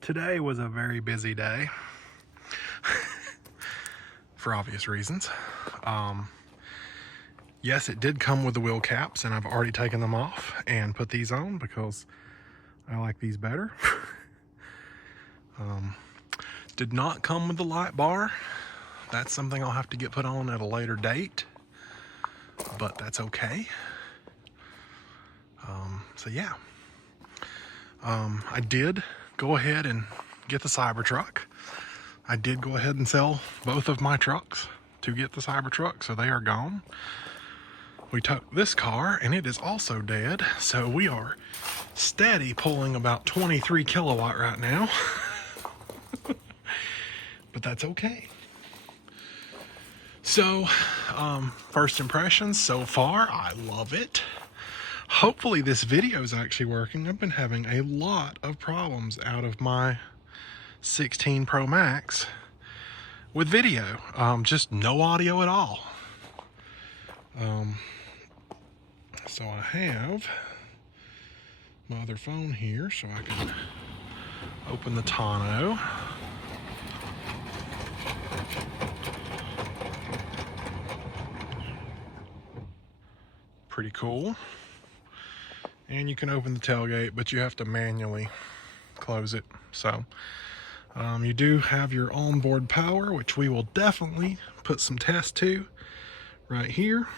Today was a very busy day for obvious reasons. Yes, it did come with the wheel caps, and I've already taken them off and put these on because I like these better. Did not come with the light bar. That's something I'll have to get put on at a later date, but that's okay. So yeah, I did go ahead and get the Cybertruck. I did go ahead and sell both of my trucks to get the Cybertruck, so they are gone. We took this car and it is also dead, so we are steady pulling about 23 kilowatt right now. But that's okay. So, first impressions so far, I love it. Hopefully this video is actually working. I've been having a lot of problems out of my 16 Pro Max with video. Just no audio at all. So I have my other phone here so I can open the tonneau. Pretty cool. And you can open the tailgate, but you have to manually close it. So you do have your onboard power, which we will definitely put some tests to right here.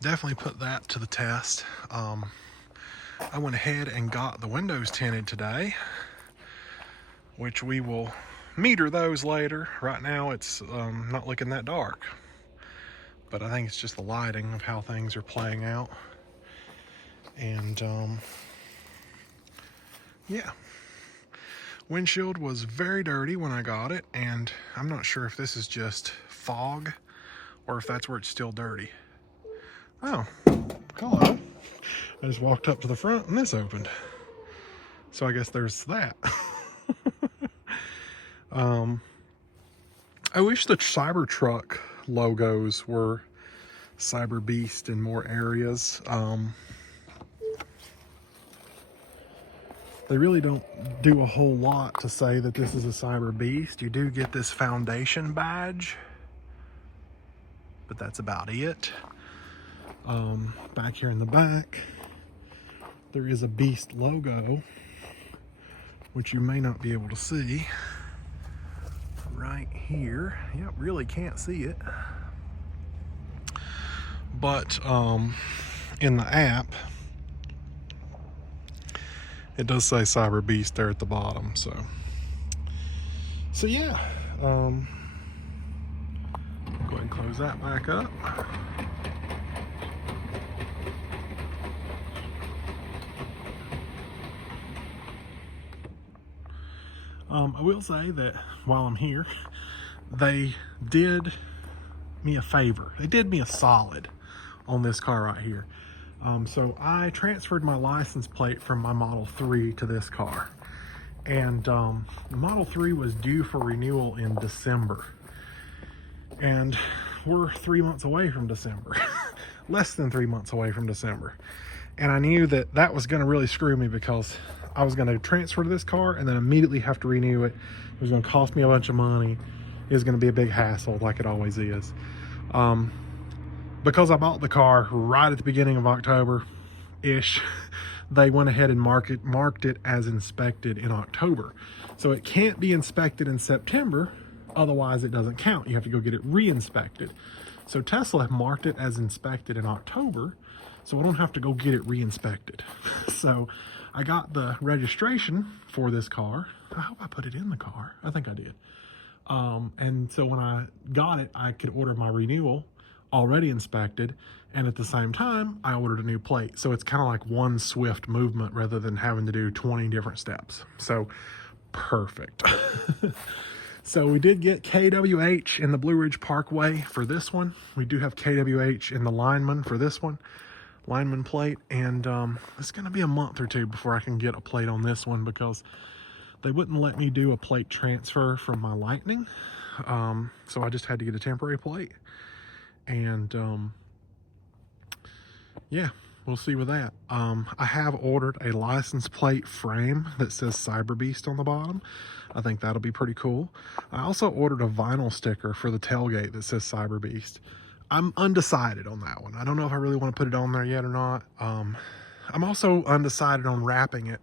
Definitely put that to the test. I went ahead and got the windows tinted today, which we will meter those later. Right now it's not looking that dark, but I think it's just the lighting of how things are playing out. And yeah, windshield was very dirty when I got it, and I'm not sure if this is just fog or if that's where it's still dirty. Oh, hello. I just walked up to the front and this opened, so I guess there's that. I wish the Cybertruck logos were CyberBeast in more areas. They really don't do a whole lot to say that this is a CyberBeast. You do get this foundation badge, but that's about it. Back here in the back, there is a Beast logo, which you may not be able to see. Right here, yep, really can't see it, but in the app it does say CyberBeast there at the bottom. So yeah, go ahead and close that back up. I will say that while I'm here, they did me a favor. They did me a solid on this car right here. So I transferred my license plate from my Model 3 to this car. And the Model 3 was due for renewal in December. And we're 3 months away from December. Less than 3 months away from December. And I knew that that was going to really screw me because I was going to transfer to this car and then immediately have to renew it. It was going to cost me a bunch of money. It was going to be a big hassle, like it always is. Because I bought the car right at the beginning of October-ish, they went ahead and marked it as inspected in October. So it can't be inspected in September, otherwise it doesn't count. You have to go get it re-inspected. So Tesla marked it as inspected in October, so I don't have to go get it re-inspected. So I got the registration for this car. I hope I put it in the car. I think I did. And so when I got it, I could order my renewal already inspected, and at the same time I ordered a new plate. So it's kind of like one swift movement rather than having to do 20 different steps. So perfect. So we did get KWH in the Blue Ridge Parkway for this one. We do have KWH in the lineman for this one, lineman plate, and it's going to be a month or two before I can get a plate on this one because they wouldn't let me do a plate transfer from my Lightning. So I just had to get a temporary plate. And yeah, we'll see with that. I have ordered a license plate frame that says CyberBeast on the bottom. I think that'll be pretty cool. I also ordered a vinyl sticker for the tailgate that says CyberBeast. I'm undecided on that one. I don't know if I really want to put it on there yet or not. I'm also undecided on wrapping it.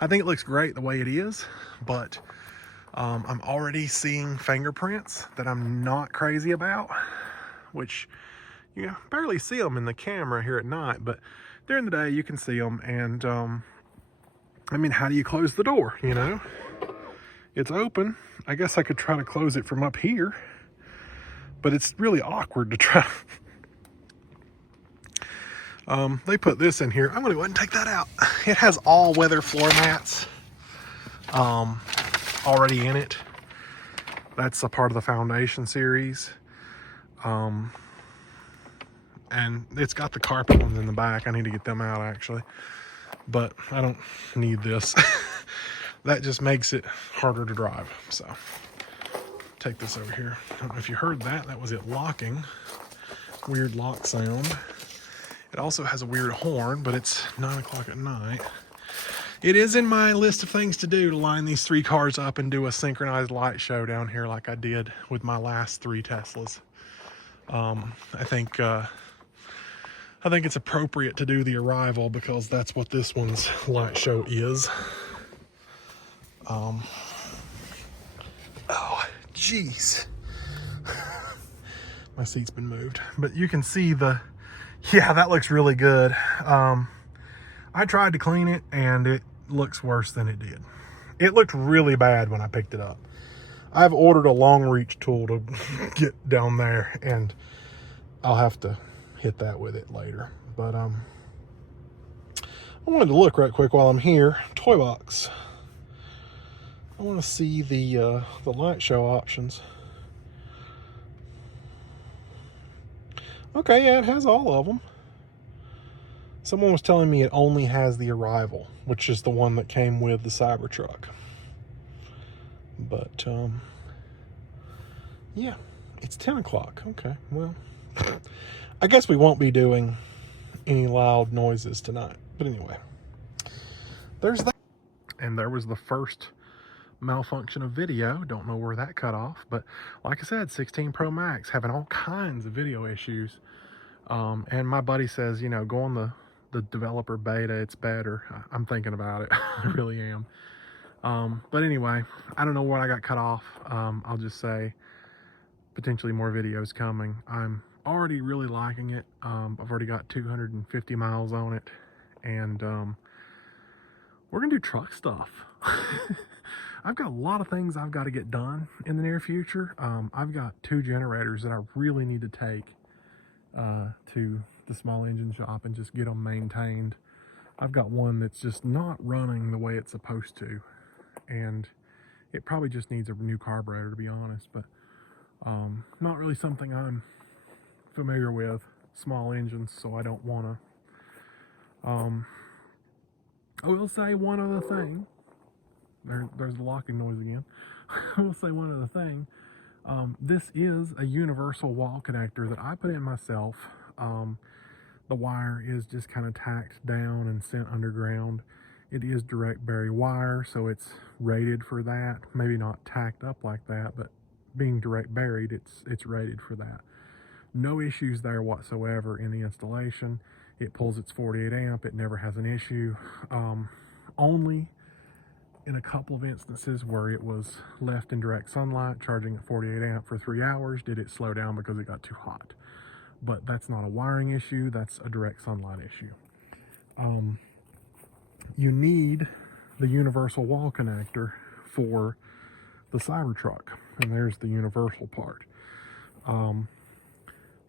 I think it looks great the way it is, but I'm already seeing fingerprints that I'm not crazy about, which you barely see them in the camera here at night, but during the day you can see them. And I mean, how do you close the door? You know, it's open. I guess I could try to close it from up here, but it's really awkward to try. They put this in here. I'm gonna go ahead and take that out. It has all weather floor mats already in it. That's a part of the foundation series. And it's got the carpet ones in the back. I need to get them out actually, but I don't need this. That just makes it harder to drive. So take this over here. I don't know if you heard that. That was it locking. Weird lock sound. It also has a weird horn, but it's 9 o'clock at night. It is in my list of things to do to line these 3 cars up and do a synchronized light show down here like I did with my last 3 Teslas. I think it's appropriate to do the Arrival because that's what this one's light show is. Oh, jeez. My seat's been moved, but you can see yeah, that looks really good. I tried to clean it and it looks worse than it did. It looked really bad when I picked it up. I've ordered a long reach tool to get down there and I'll have to hit that with it later. But I wanted to look right quick while I'm here. Toy box. I want to see the light show options. Okay, yeah, it has all of them. Someone was telling me it only has the Arrival, which is the one that came with the Cybertruck. But, yeah, it's 10 o'clock. Okay, well, I guess we won't be doing any loud noises tonight. But anyway, there's that. And there was the first malfunction of video. Don't know where that cut off, but like I said, 16 Pro Max having all kinds of video issues. And my buddy says, you know, go on the developer beta, it's better. I'm thinking about it. I really am. But anyway, I don't know what I got cut off. I'll just say potentially more videos coming. I'm already really liking it. I've already got 250 miles on it, and we're gonna do truck stuff. I've got a lot of things I've got to get done in the near future. I've got 2 generators that I really need to take to the small engine shop and just get them maintained. I've got one that's just not running the way it's supposed to, and it probably just needs a new carburetor, to be honest, but not really something I'm familiar with, small engines, so I don't want to. I will say one other thing. There's the locking noise again. I will say one other thing. This is a universal wall connector that I put in myself. The wire is just kind of tacked down and sent underground. It is direct bury wire, so it's rated for that. Maybe not tacked up like that, but being direct buried, it's rated for that. No issues there whatsoever in the installation. It pulls its 48 amp. It never has an issue. Only in a couple of instances where it was left in direct sunlight, charging at 48 amp for 3 hours, did it slow down because it got too hot. But that's not a wiring issue, that's a direct sunlight issue. You need the universal wall connector for the Cybertruck, and there's the universal part,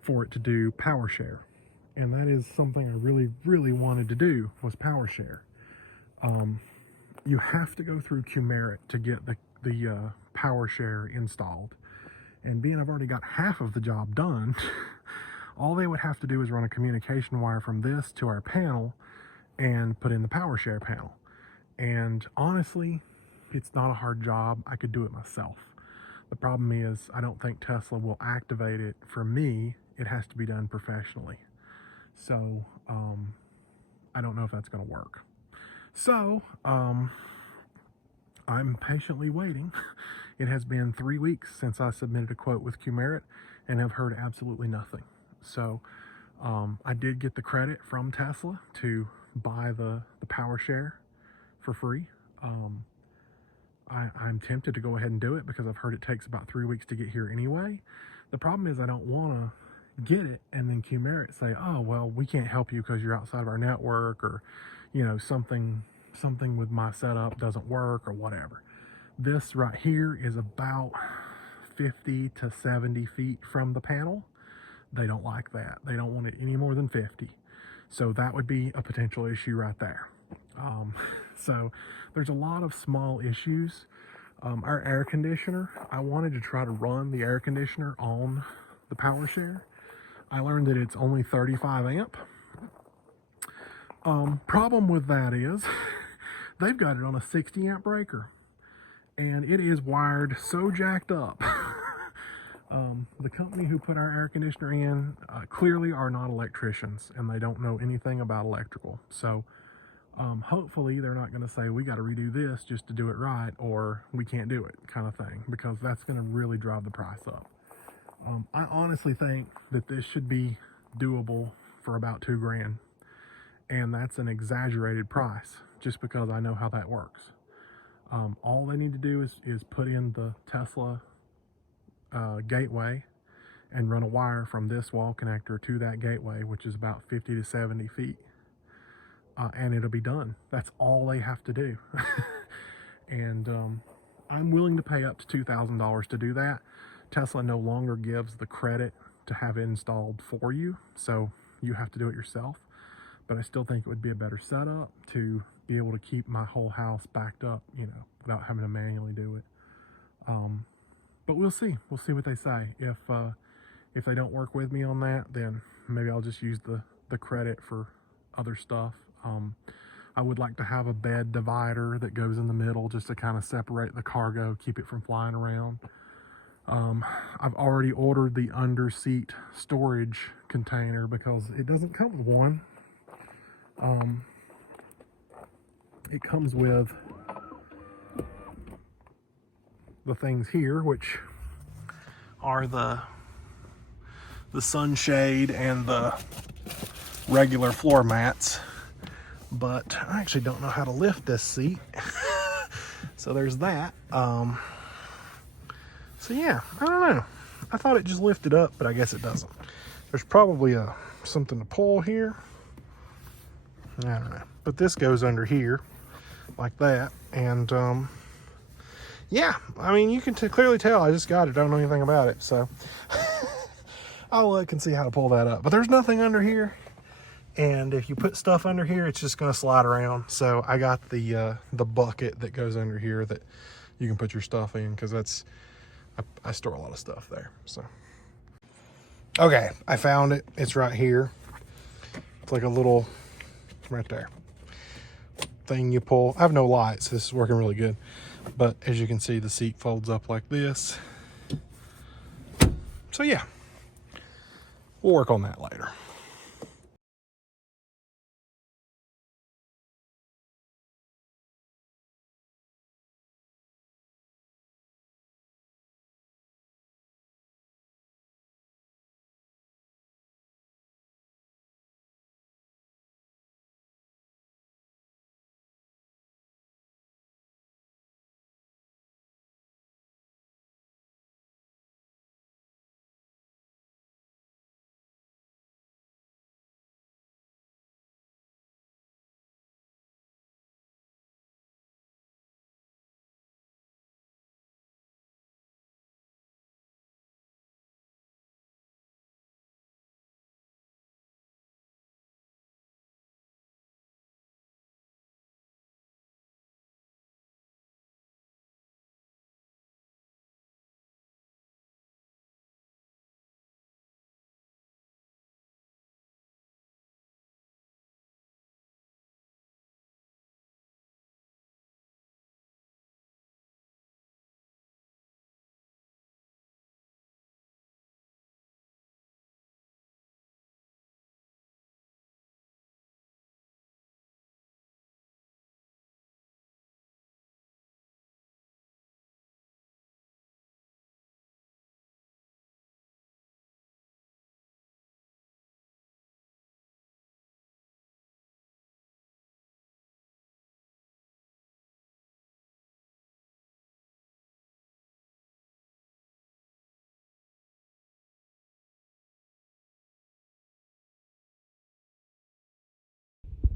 for it to do power share. And that is something I really wanted to do, was power share. You have to go through Qmerit to get the power share installed. And being I've already got half of the job done, all they would have to do is run a communication wire from this to our panel and put in the power share panel. And honestly, it's not a hard job. I could do it myself. The problem is I don't think Tesla will activate it for me. It has to be done professionally. So I don't know if that's going to work. So, I'm patiently waiting. It has been 3 weeks since I submitted a quote with Qmerit and have heard absolutely nothing. So, I did get the credit from Tesla to buy the power share for free. I'm tempted to go ahead and do it because I've heard it takes about 3 weeks to get here anyway. The problem is I don't want to get it and then Qmerit say, oh, well, we can't help you because you're outside of our network, or, you know, something with my setup doesn't work or whatever. This right here is about 50 to 70 feet from the panel. They don't like that. They don't want it any more than 50. So that would be a potential issue right there. So there's a lot of small issues. Our air conditioner, I wanted to try to run the air conditioner on the power share. I learned that it's only 35 amp. Problem with that is they've got it on a 60 amp breaker, and it is wired so jacked up. The company who put our air conditioner in clearly are not electricians, and they don't know anything about electrical. So hopefully they're not going to say we got to redo this just to do it right, or we can't do it kind of thing, because that's going to really drive the price up. I honestly think that this should be doable for about $2,000, and that's an exaggerated price just because I know how that works. All they need to do is put in the Tesla gateway and run a wire from this wall connector to that gateway, which is about 50 to 70 feet, and it'll be done. That's all they have to do. And I'm willing to pay up to $2,000 to do that. Tesla no longer gives the credit to have it installed for you, so you have to do it yourself. But I still think it would be a better setup to be able to keep my whole house backed up, you know, without having to manually do it. But we'll see. We'll see what they say. If they don't work with me on that, then maybe I'll just use the credit for other stuff. I would like to have a bed divider that goes in the middle just to kind of separate the cargo, keep it from flying around. I've already ordered the under-seat storage container because it doesn't come with one. It comes with the things here, which are the sunshade and the regular floor mats, but I actually don't know how to lift this seat. So there's that. So yeah, I don't know. I thought it just lifted up, but I guess it doesn't. There's probably something to pull here. I don't know. But this goes under here like that. And yeah, I mean, you can clearly tell I just got it. I don't know anything about it. So I'll look and see how to pull that up. But there's nothing under here. And if you put stuff under here, it's just going to slide around. So I got the bucket that goes under here that you can put your stuff in, because that's, I store a lot of stuff there. So okay, I found it. It's right here. It's like a little, right there, thing you pull. I have no lights, so this is working really good. But as you can see, the seat folds up like this. So yeah, we'll work on that later.